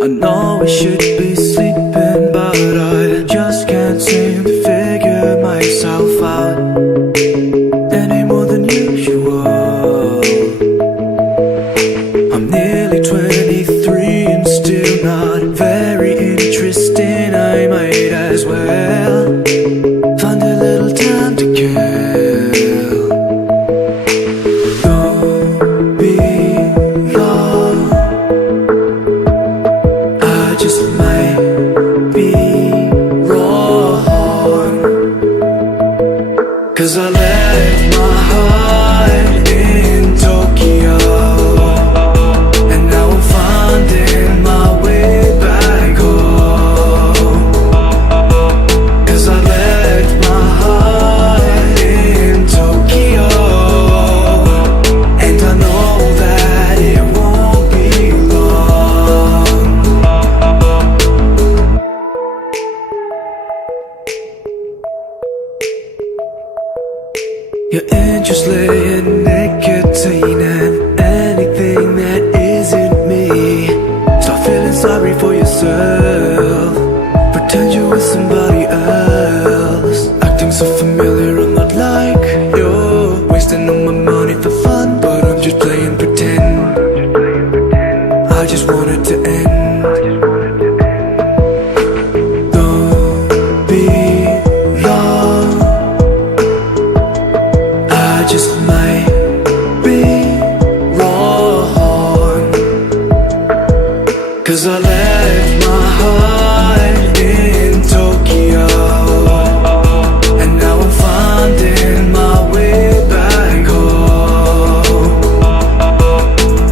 I know I should be sleeping, but I just can't seem to figure myself out any more than usual. I'm nearly 23 and still not very interesting. I might as well find a little time to kill. Don't be long, I just might be wrong, 'cause I left my heart in Tokyo, and now I'm finding my way back home. 'Cause I left my heart in Tokyo, and I know that it won't be long. You're interested in nicotine and anything that isn't me. Start feeling sorry for yourself, pretend you're with somebody else, acting so familiar. I'm not like you, wasting all my money for fun, but I'm just playing pretend. I just want it to end. Don't be long, I just might be wrong, 'cause I left my heart in Tokyo, and now I'm finding my way back home.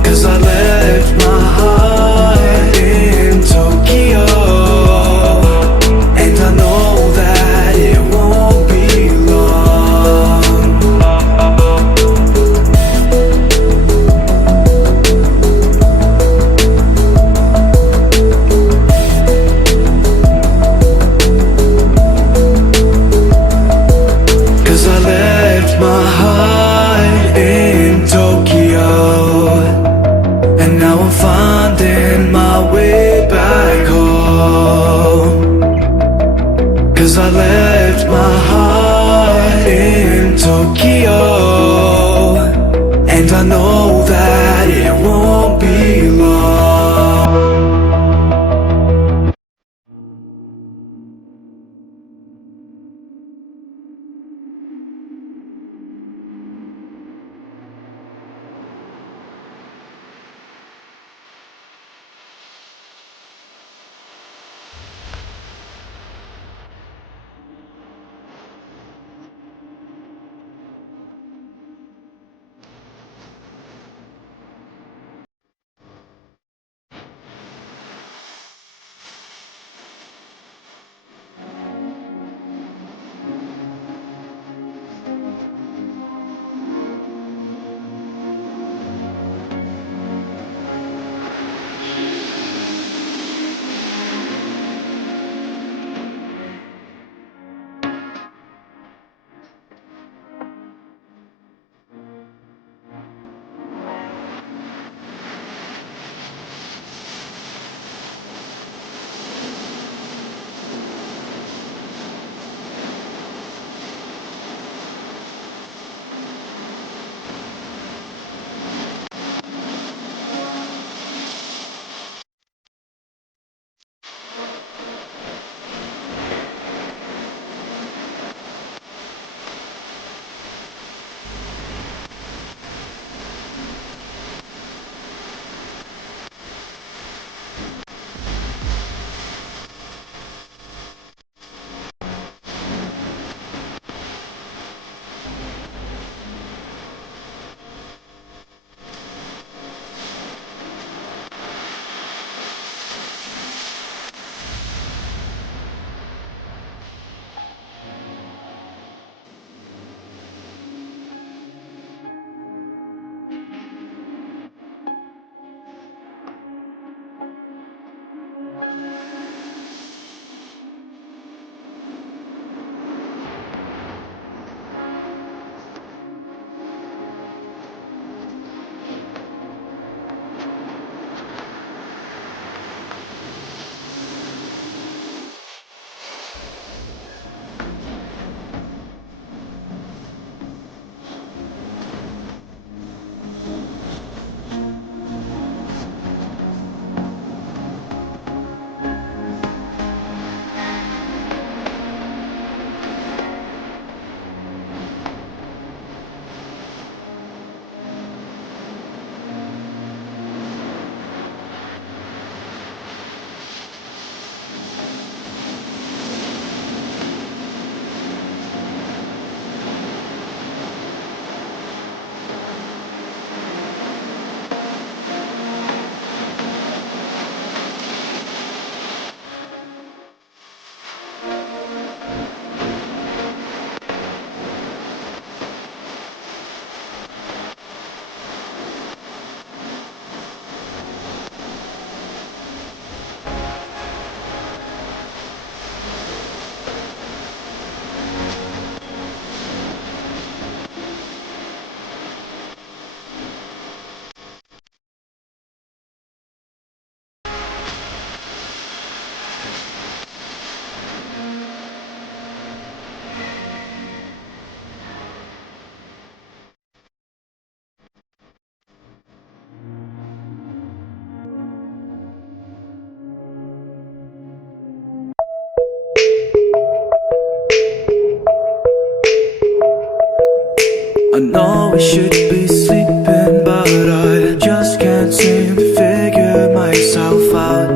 'Cause I left my heart in Tokyo, and I know that it won't be long. Cause I left my heart in Tokyo, and now I'm finding my way back home. 'Cause I left my heart in Tokyo, and I know that it won't be long. I know I should be sleeping, but I just can't seem to figure myself out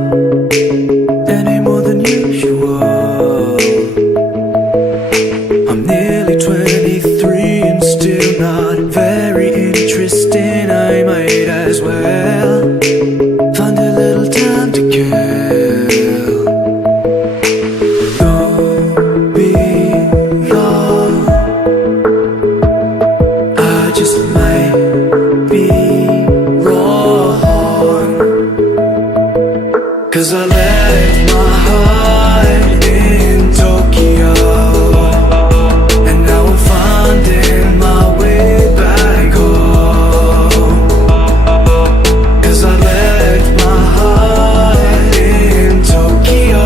any more than usual. I'm nearly 23 and still not very interesting. I might as well find a little time to kill. Don't be long, I just might be wrong, 'cause I left my heart in Tokyo, and now I'm finding my way back home. 'Cause I left my heart in Tokyo,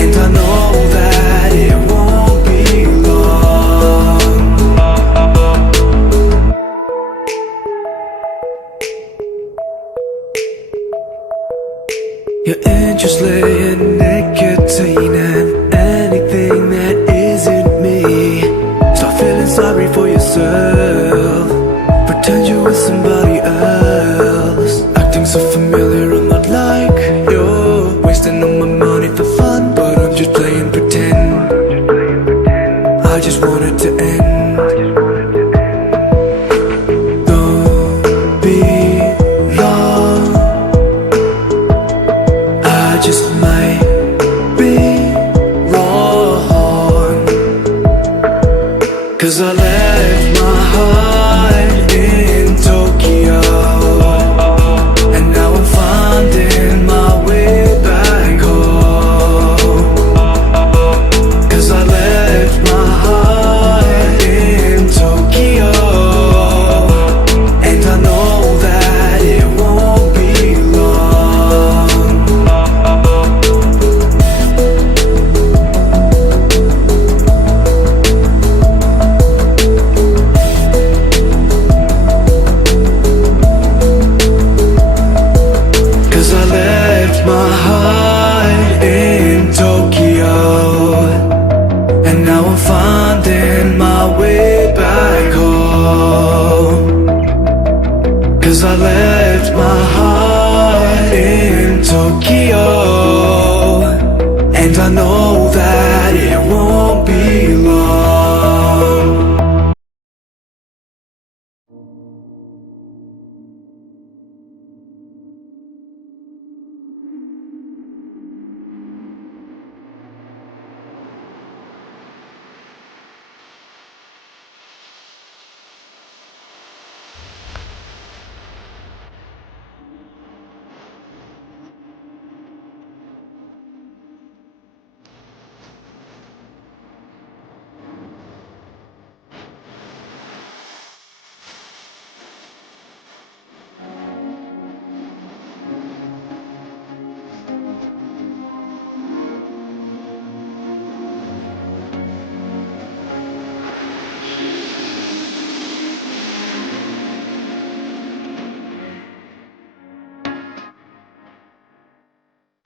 and I know that it won't be long. Your interest laying nicotine and anything that isn't me. Start feeling sorry for yourself, pretend you're with somebody else. Acting so familiar, I'm not like you. Wasting all my money for fun, but I'm just playing pretend. I just wanted to